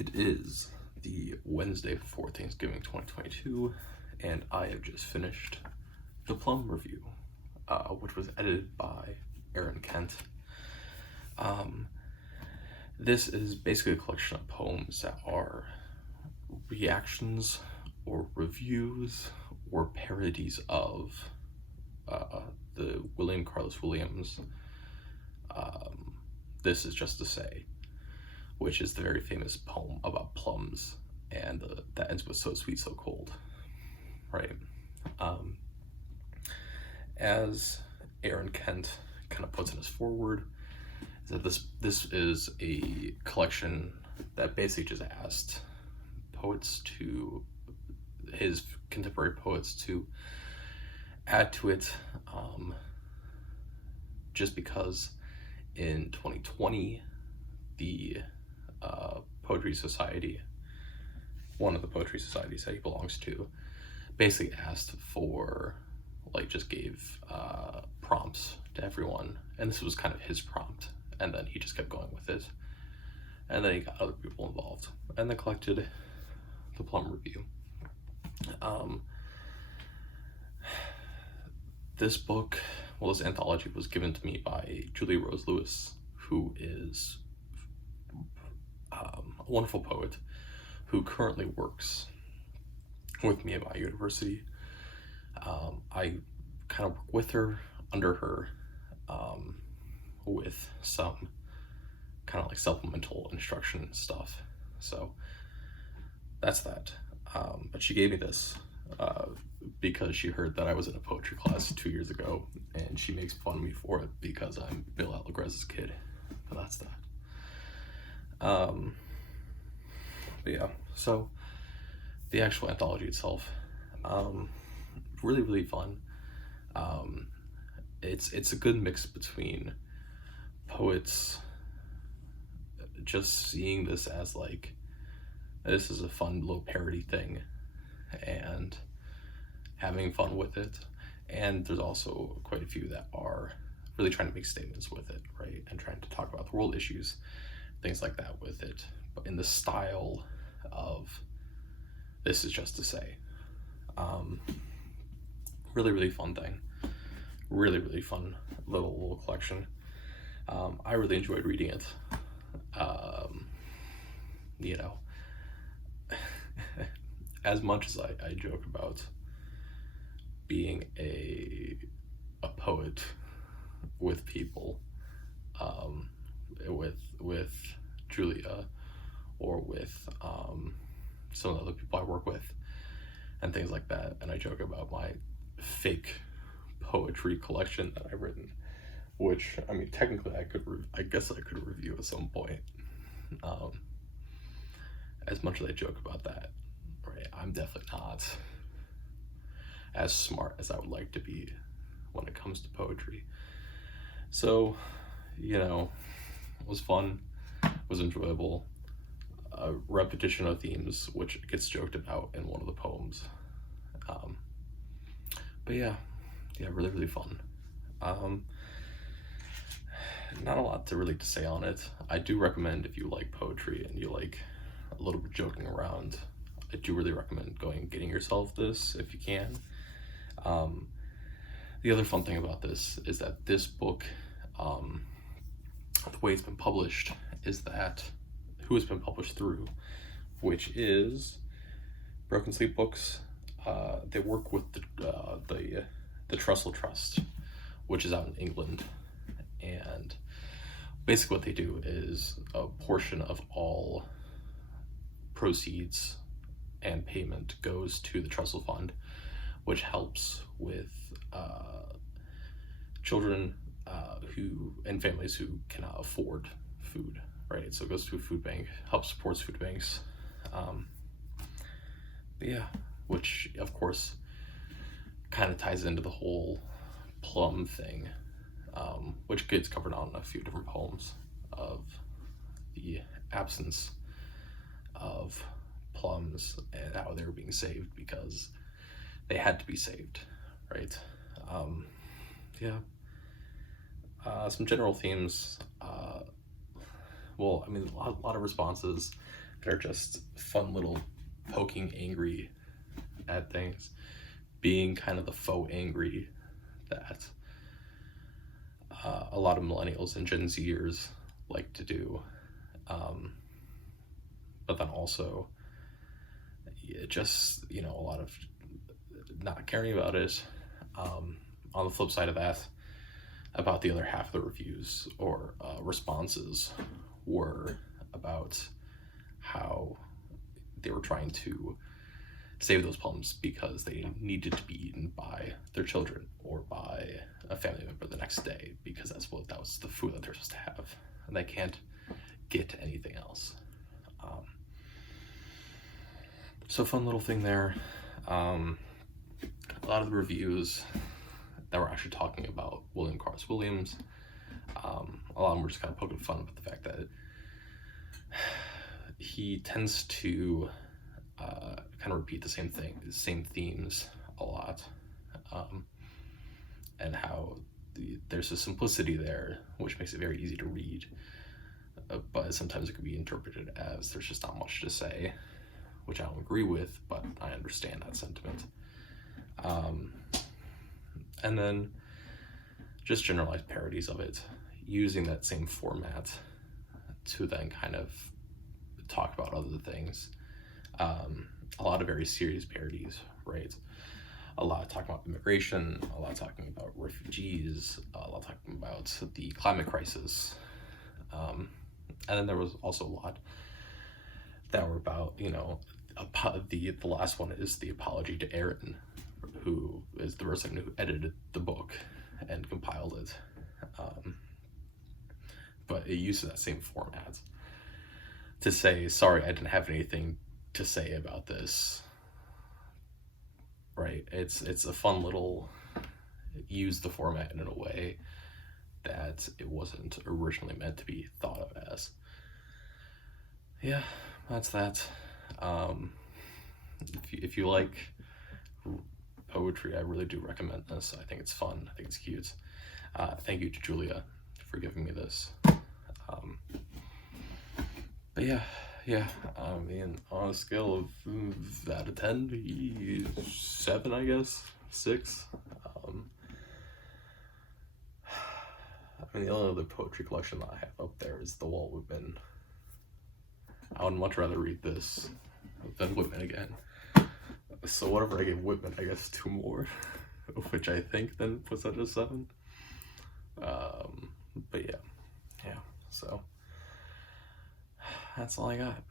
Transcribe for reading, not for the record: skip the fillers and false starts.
It is the Wednesday before Thanksgiving 2022, and I have just finished the Plum review, which was edited by Aaron Kent. This is basically a collection of poems that are reactions or reviews or parodies of the William Carlos Williams This Is Just to Say, which is the very famous poem about plums, and that ends with "so sweet, so cold," right? As Aaron Kent kind of puts in his foreword, is that this is a collection that basically just asked his contemporary poets to add to it, just because in 2020 the Poetry Society, one of the poetry societies that he belongs to, basically asked for, just gave prompts to everyone, and this was kind of his prompt, and then he just kept going with it, and then he got other people involved, and then collected the Plum Review. This book, this anthology, was given to me by Julia Rose Lewis, who is a wonderful poet who currently works with me at my university. I kind of work with her, under her, with some kind of supplemental instruction stuff. So that's that. But she gave me this because she heard that I was in a poetry class 2 years ago, and she makes fun of me for it because I'm Bill Allegrese's kid. But that's that. But yeah, so the actual anthology itself, really, really fun. It's a good mix between poets just seeing this as this is a fun little parody thing and having fun with it, and there's also quite a few that are really trying to make statements with it, right, and trying to talk about the world issues, things like that with it, but in the style of This Is Just to Say. Really, really fun thing. Really, really fun little collection. I really enjoyed reading it. As much as I joke about being a poet with people, with Julia, or with some of the other people I work with, and things like that, and I joke about my fake poetry collection that I've written, which, I mean, technically I guess I could review at some point. As much as I joke about that, right, I'm definitely not as smart as I would like to be when it comes to poetry. So, it was fun, was enjoyable. A repetition of themes, which gets joked about in one of the poems. But yeah, really, really fun. Not a lot to really to say on it. I do recommend, if you like poetry and you like a little bit joking around, I do really recommend going and getting yourself this if you can. The other fun thing about this is that this book, the way it's been published, is that who it's been published through, which is Broken Sleep Books. They work with the Trussell Trust, which is out in England, and basically what they do is a portion of all proceeds and payment goes to the Trussell Fund, which helps with children and families who cannot afford food, right? So it goes to a food bank, helps supports food banks. But yeah, which of course kind of ties into the whole plum thing, which gets covered on a few different poems, of the absence of plums and how they were being saved because they had to be saved, right? Some general themes. A lot of responses They're just fun little poking angry at things, being kind of the faux angry that a lot of millennials and Gen Zers like to do. But then also, just, a lot of not caring about it. On the flip side of that, about the other half of the reviews or responses were about how they were trying to save those plums because they needed to be eaten by their children or by a family member the next day, because that was the food that they're supposed to have, and they can't get anything else. So fun little thing there. A lot of the reviews that were actually talking about William Carlos Williams, a lot of them were just kind of poking fun about the fact that he tends to kind of repeat the same themes a lot, and how there's a simplicity there which makes it very easy to read, but sometimes it could be interpreted as there's just not much to say, which I don't agree with, but I understand that sentiment. And then just generalized parodies of it, using that same format to then kind of talk about other things. A lot of very serious parodies, right? A lot talking about immigration, a lot talking about refugees, a lot talking about the climate crisis. And then there was also a lot that were about, the last one is the apology to Aaron, who is the person who edited the book and compiled it. But it uses that same format to say, sorry, I didn't have anything to say about this, right? It's a fun little, use the format in a way that it wasn't originally meant to be thought of as. Yeah, that's that. If you like poetry, I really do recommend this. I think it's fun. I think it's cute. Thank you to Julia for giving me this. But yeah. I mean, on a scale of out of 10, 7, I guess, 6. I mean, the only other poetry collection that I have up there is The Walt Whitman. I would much rather read this than Whitman again. So whatever I give Whitman, I guess 2 more, which I think then puts that at 7. But yeah, so that's all I got.